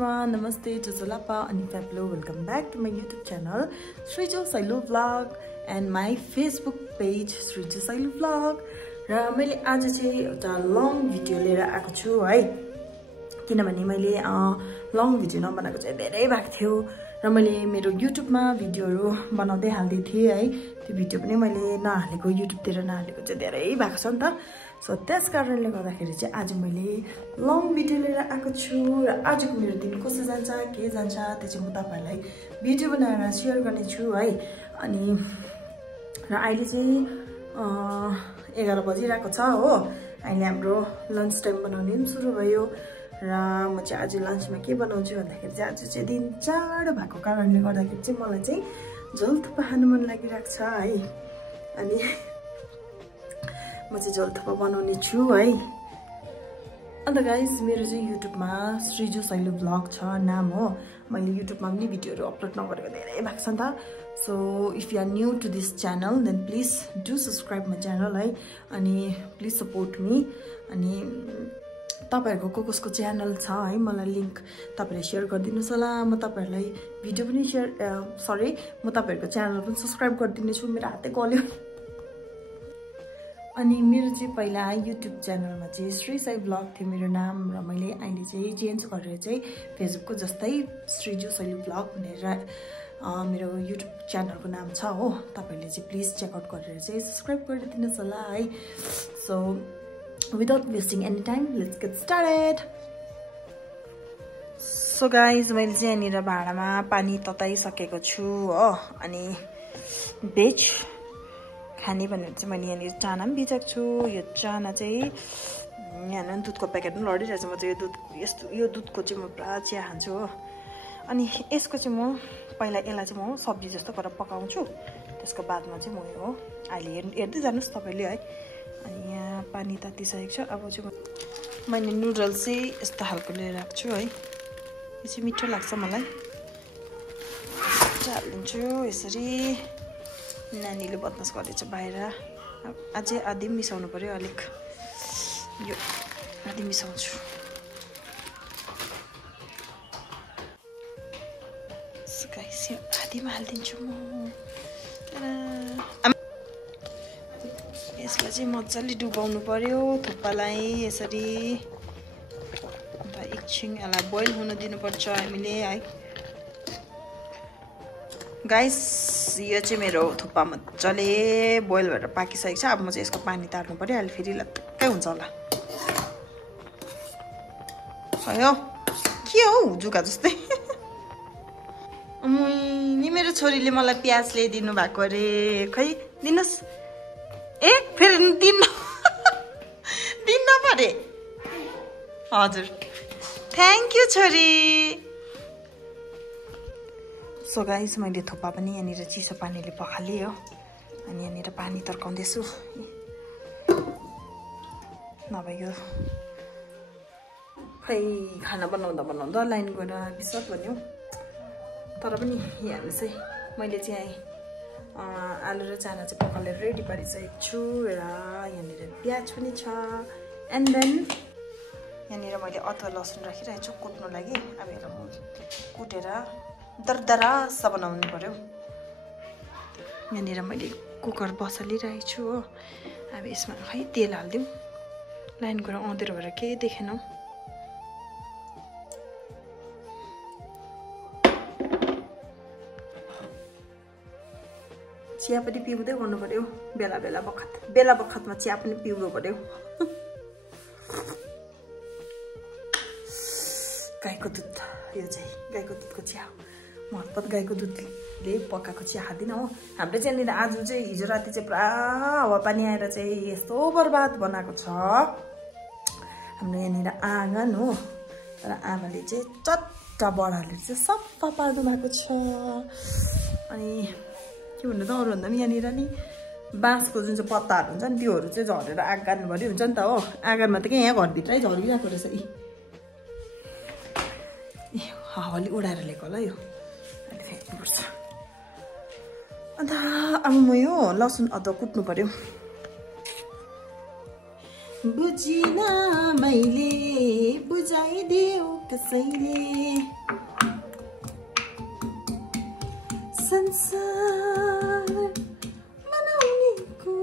everyone, namaste, Jazulapa and Fablo. Welcome back to my YouTube channel, Srijo Sailu Vlog, and my Facebook page, Srijo Sailu Vlog. र मैले आज चाहिँ एउटा long video लिएर आएको छु है, किनभने मैले लङ भिडियो नबनाएको चाहिँ धेरै भएको थियो र मैले मेरो युट्युबमा भिडियोहरु बनाउँदै हाल्दै थिए है। त्यो भिडियो पनि मैले नहालेको, युट्युबतिर नहालेको चाहिँ धेरै भएको छ नि त। सो त्यस कारणले गर्दाखेरि चाहिँ आज मैले लङ भिडियो लिएर आएको छु र आजको मेरो दिन कसो जान्छ, के जान्छ त्यो चाहिँ म तपाईहरुलाई भिडियो बनाएर शेयर गर्ने छु है। अनि र अहिले चाहिँ 11 बजिरहेको छ हो। अहिले हाम्रो लन्च टाइम बनाउने पनि सुरु भयो र म चाहिँ आज लन्चमा के बनाउँछु भन्दाखेरि चाहिँ आज चाहिँ दिन जाडो भएको कारणले गर्दाखेरि चाहिँ मलाई चाहिँ झोल थुक्पा खानु मन लागिरहेको छ है। अनि म चाहिँ झोल थुक्पा बनाउने छु है। अन्त गाइस मेरो चाहिँ युट्युबमा श्रीजु सैलु भ्लग छ नाम हो। मैले युट्युबमा पनि भिडियोहरु अपलोड नगरेको धेरै भएको छ नि त। So if you are new to this channel, then please do subscribe my channel है। अनि please support me। अनि तपाईहरुको कसको च्यानल छ है मलाई लिंक तपाईले शेयर गरिदिनुस् होला। म तपाईहरुलाई भिडियो पनि म तपाईहरुको च्यानल पनि सब्स्क्राइब गरिदिने छु। मेरो हातै गल्यो। अनि मेरो चाहिँ पहिला युट्युब च्यानलमा चाहिँ श्री साई भ्लग थियो मेरो नाम र मैले अहिले चाहिँ चेन्ज गरेर चाहिँ फेसबुकको जस्तै श्रीजु सैलु भ्लग भनेर मेरो युट्युब च्यानलको नाम छ हो। तपाईले चाहिँ प्लिज चेक आउट गरेर चाहिँ सब्स्क्राइब गरिदिनुस् होला है। So without wasting any time, let's get started। So guys मैले चाहिँ यहाँनिर भाँडामा पानी तताइसकेको छु हो। अनि भेज खाने भनेर चाहिँ मैले यहाँनिर चाना पनि भिजाएको छु। यो चाना चाहिँ यहाँ दुधको प्याकेट पनि लडिरहेछ। म चाहिँ यो दुधको चाहिँ म पुरा चिया खान्छु हो। अनि यसको चाहिँ म पहिला यसलाई चाहिँ म सब्जी जस्तो गरेर पकाउँछु। त्यसको बादमा चाहिँ म यो अहिले हेर्दै जानुस् तपाईले है। अनि यहाँ पानी तातिसकेको छ। अब चाहिँ मैले नुडल्स चाहिँ यस्तो खालको लिएर आएको छु है। यो चाहिँ मिठो लाग्छ मलाई। हालिदिन्छु यसरी। नानीले बदमास गरेछ बाहिर। अझै आधी मिसाउनु पर्यो अलिक। यो आधी मिसाउँछु। आधीमा हालिदिन्छु म। यसलाई चाहिँ मजाले डुबाउनु पर्यो थुक्पालाई यसरी। अन्त एकछिन यसलाई बोइल हुन दिनुपर्छ हामीले है। गाइस यो चाहिँ मेरो थुक्पा मजाले बोइल भएर पाकिसकेको छ। अब म चाहिँ यसको पानी तार्नु पर्यो। अहिले फेरि लट्टै हुन्छ होला। भयो के हो जुका जस्तै। नि मेरो छोरीले मलाई प्याज ल्याइदिनु भएको अरे। खै दिनुस्। ए फेरि दिन्न परे। हजुर थ्याङ्क यू छोरी। सो गाइस मैले थुक्पा पनि यहाँनिर चिसो पानीले पखालेँ हो। अनि यहाँनिर पानी तर्काउँदैछु। नभए यो खै खाना बनाउँदा लाइन गएर बिस्वाद भन्यो। तर पनि यहाँ चाहिँ मैले चाहिँ आलु र चाना चाहिँ पकालेर रेडी पारिसकेको छु र यहाँनिर प्याज पनि छ। एन्ड देन यहाँनिर मैले अदुवा लसुन राखिरहेको छु कुट्नु लागि। अब यसलाई म कुटेर दरदरासा बनाउनु पर्यो। यहाँनिर मैले कुकर बसालिरहेको छु हो। अब यसमा खै तेल हालिदिउँ। लाइन गएर अँधेरो भएर केही देखेन। चिया पनि पिउँदै गर्नु पर्यो। बेला बखतमा चिया पनि पिउनु पर्यो। गाईको दुध, यो चाहिँ गाईको दुधको चिया हो। म हतपत गाईको दुधले पकाएको चिया खाँदिनँ हो। हाम्रो चाहिँ यहाँनिर आज चाहिँ हिजो राति चाहिँ पुरा हावापानी आएर चाहिँ यस्तो बर्बाद बनाएको छ हाम्रो यहाँनिर आँगन हो। तर आमाले चाहिँ चट्टा बडाले चाहिँ सफा पार्नु भएको छ। अनि के भन्नु त अरूभन्दा पनि यहाँनिर नि बाँसको जुन चाहिँ पत्ताहरू हुन्छ नि त्योहरू चाहिँ झरेर आग गाड्नुभरि हुन्छ नि त हो। आँगनमा त के यहाँ घरभित्रै झरिरहेको रहेछ। हावाले उडाएर ल्याएको होला यो। अहिले फ्याँक्नुपर्छ। अन्त अब म यो लसुन अदुवा कुट्नु पर्यो। बुझिन मैले बुझाइदेऊ कसैले संसार बनाउनेको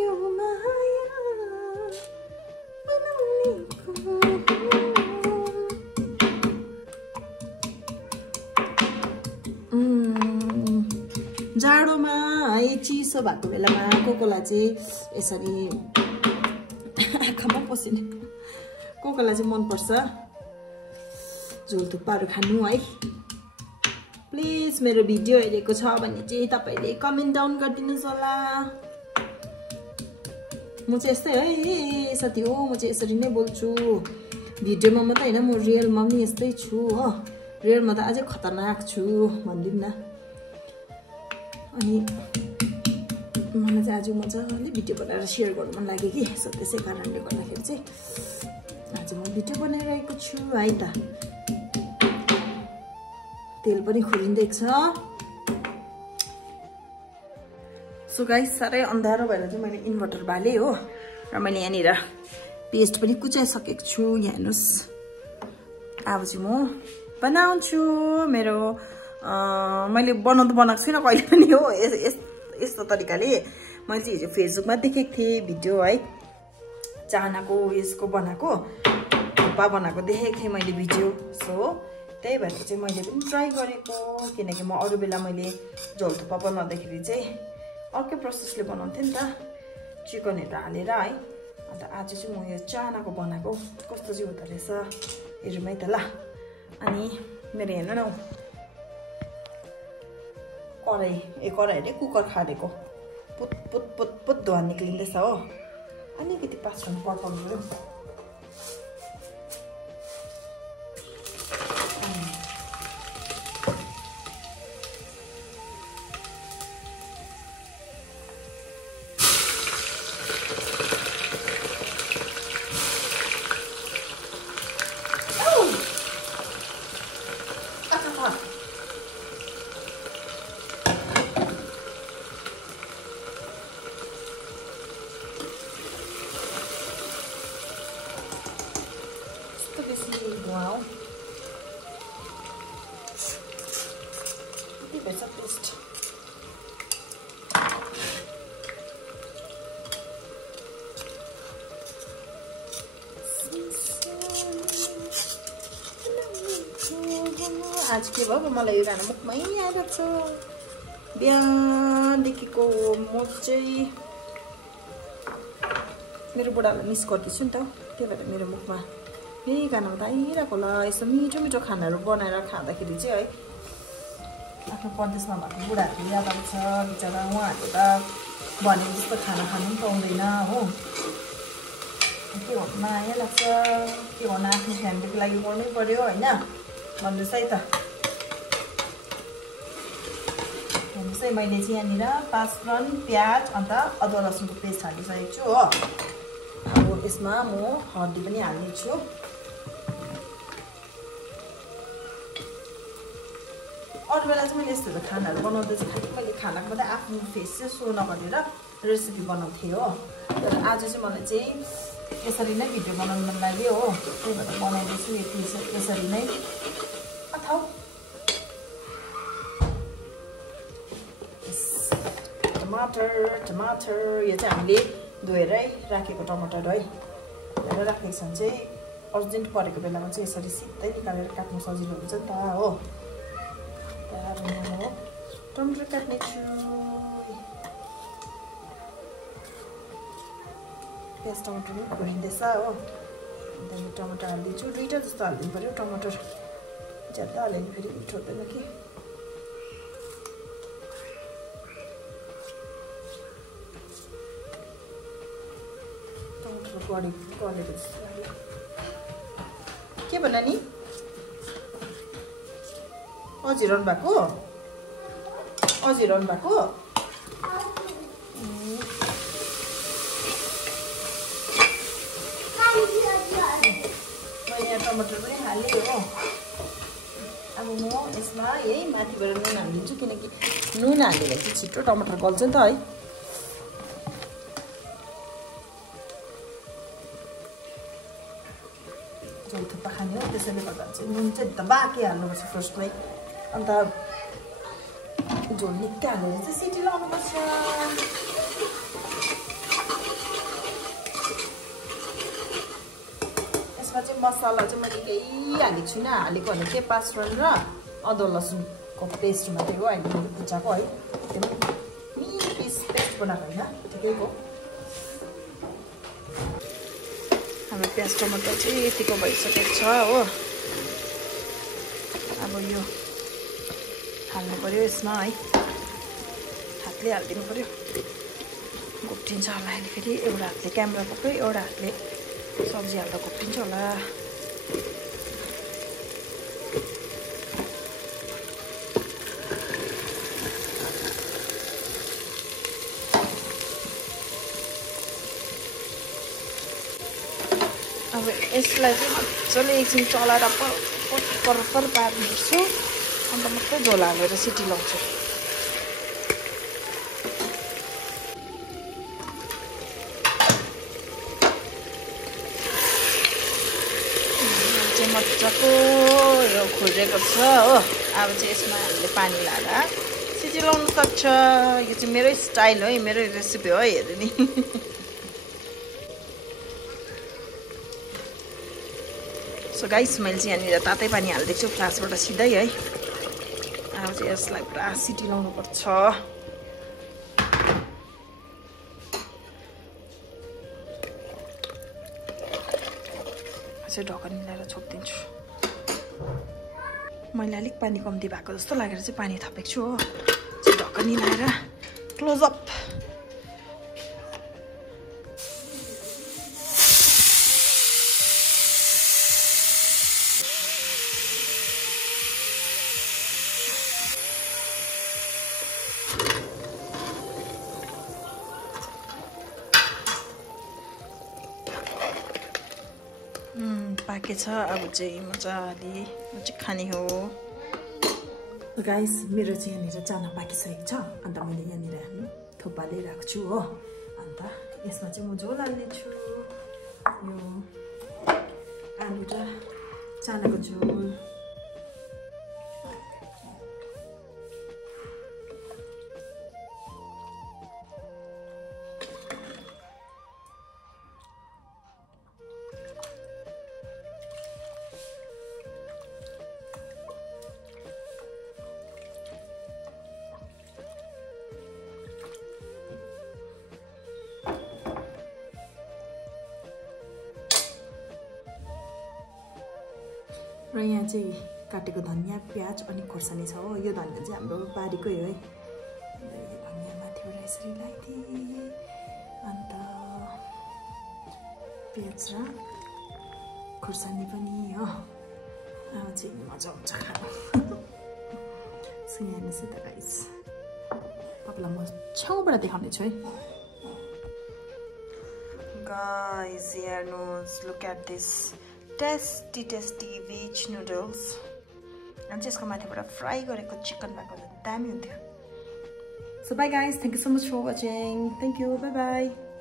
यो माया बनाउनेको जाडोमा है चिसो भएको बेलामा कोकोला चाहिँ यसरी आँखामा पसिने कोकोला चाहिँ मनपर्छ झोल थुक्पाहरू खानु है प्लिज मेरो भिडियो हेरेको छ भने चाहिँ तपाईले कमेन्ट डाउन गरिदिनुस् होला म चाहिँ यस्तै है साथी हो म चाहिँ यसरी नै बोल्छु भिडियोमा मात्रै हैन म रियलमा पनि यस्तै छु हो रियलमा त अझै खतरनाक छु भन्दिम न अनि मलाई चाहिँ आज मजाले भिडियो बनाएर सेयर गर्नु मन लाग्यो कि सो त्यसै कारणले गर्दाखेरि चाहिँ आज म भिडियो बनाइरहेको छु है त तेल पनि खुलिँदैछ सो गाइस साह्रै अन्धारो भएर चाहिँ मैले इन्भर्टर बालेँ हो र मैले यहाँनिर पेस्ट पनि कुचाइसकेको छु यहाँ हेर्नुहोस् अब चाहिँ म बनाउँछु मेरो मैले बनाउनु त बनाएको छुइनँ कहिले पनि हो यस्तो तरिकाले मैले चाहिँ हिजो फेसबुकमा देखेको थिएँ भिडियो है चानाको यसको बनाएको थुक्पा बनाएको देखेको थिएँ मैले भिडियो सो त्यही भएर चाहिँ मैले पनि ट्राई गरेको किनकि म अरू बेला मैले झोल थुक्पा बनाउँदाखेरि चाहिँ अर्कै प्रोसेसले बनाउँथेँ नि त चिकनहरू हालेर है अन्त आज चाहिँ म यो चानाको बनाएको कस्तो चाहिँ हुँदो रहेछ हेरौँ है त ल अनि मेरो हेर्नु न कराई अरे कुकर खालेको पुत पुत पुत पुत धुवा निक्लिँदैछ हो अलिकति पाँचफोरन पड्काउनु wow give it a taste आज के भयो मलाई यो गाना मुखमै आइरहेको छ बिहानदेखिको म चाहिँ मेरो बुढालाई मिस गर्दैछु नि त त्यही भएर मेरो मुखमा यही गानामा त आइरहेको होला यस्तो मिठो मिठो खानाहरू बनाएर खाँदाखेरि चाहिँ है आफ्नो परदेशमा भएको बुढाहरू याद आउँछ बिचरा उहाँहरूले त भने जस्तो खाना खानु पनि पाउँदैन हो के भन्नु माया लाग्छ के भन्नु आफ्नो फ्यामिलीको लागि गर्नै पर्यो होइन भन्नुहोस् है त भन्नुहोस् है मैले चाहिँ यहाँनिर पाँचफोरन प्याज अन्त अदुवा लसुनको पेस्ट हालिसकेको छु हो अब यसमा म हर्दी पनि हाल्नेछु अरू बेला चाहिँ मैले यस्तो खानाहरू बनाउँदा चाहिँ खालि मैले खानाको मात्रै आफ्नो फेस चाहिँ सो नगरेर रेसिपी बनाउँथेँ हो तर आज चाहिँ मलाई चाहिँ यसरी नै भिडियो बनाउनु मन लाग्यो हो त्यही भएर बनाउँदैछु यसरी नै अथवा टमाटर यो चाहिँ हामीले धोएरै राखेको टमाटर है धोएर राखेको छ भने चाहिँ अर्जेन्ट परेको बेलामा चाहिँ यसरी सिधै निकालेर काट्नु सजिलो हुन्छ नि त हो म टमाटर काट्नेछु प्याज टमाटर पनि खोलिँदैछ हो अन्त यो टमाटर हालिदिन्छु 2टा जस्तो हालिदिनु पऱ्यो टमाटर ज्यादा हाल्यो भने फेरि मिठो हुँदैन कि टमाटर गलेको जस्तो लाग्यो के भन नि अझिरहनु भएको मैले यहाँ टमाटर पनि हालेँ हो अब म यसमा यही माथिबाट नुन हालिदिन्छु किनकि नुन हालेर चाहिँ छिटो टमाटर गल्छ नि त है खाने हो त्यसैले गर्दा चाहिँ नुन चाहिँ एकदम बाँकी हाल्नुपर्छ फर्स्टमै अन्त झोल निकै हालेर चाहिँ सिटी लाउनुपर्छ यसमा चाहिँ मसला चाहिँ मैले केही हालेको छुइनँ हालेको भनेको चाहिँ पाँचफोरन र अदुवा लसुनको पेस्ट मात्रै हो अहिले मैले बुझाएको है त्यो पिस पेस्ट बनाएको होइन ठिकैको हाम्रो प्याज टमाटर चाहिँ यतिको भइसकेको छ हो अब यो हाल्नु पर्यो यसमा है हातले हालिदिनु पर्यो घोप्टिन्छ होला अहिले फेरि एउटा हातले क्यामेरा पक्रियो एउटा हातले सब्जी हाल्दा घोप्टिन्छ होला अब यसलाई चाहिँ मजाले एकछिन चलाएर पर पार्नुपर्छु अन्त मात्रै झोल हालेर सिटी लाउँछु चाहिँ मजाको यो खोजेको छ हो अब चाहिँ यसमा हामीले पानी लाएर सिटी लाउनु सक्छ यो चाहिँ मेरै स्टाइल हो मेरो रेसिपी हो हेर्नु नि सो गाइस मैले चाहिँ यहाँनिर तातै पानी हालिदिएको छु फ्लासबाट सिधै है अब चाहिँ यसलाई पुरा सिटी लाउनुपर्छ चाहिँ ढक्कन मिलाएर छोपिदिन्छु मैले अलिक पानी कम्ती भएको जस्तो लागेर चाहिँ पानी थपेको छु हो चाहिँ ढक्कन मिलाएर क्लोजअप पाकेछ अब चाहिँ मजाले चाहिँ खाने हो गाइस मेरो चाहिँ यहाँनिर चाना पाकिसकेको छ अन्त मैले यहाँनिर थुक्पा ल्याइरहेको छु हो अन्त यसमा चाहिँ म झोल हाल्नेछु यो आलु र चानाको झोल र यहाँ चाहिँ काटेको धनियाँ प्याज अनि खोर्सानी छ हो यो धनियाँ चाहिँ हाम्रो बारीकै हो है यो धनियाँ माथिबाट यसरी लगाइदिएँ अन्त प्याज र खोर्सानी पनि हो अब चाहिँ मजा आउँछ खानु सो यहाँ हेर्नुहोस् है त गाइस तपाईँलाई म छेउबाट देखाउने छु है गाइस हेर्नुहोस् look at this tasty veg noodles and त्यसको माथिबाट फ्राई गरेको चिकन भएको दामी हुन्थ्यो So bye guys, thank you so much for watching. Thank you, bye bye.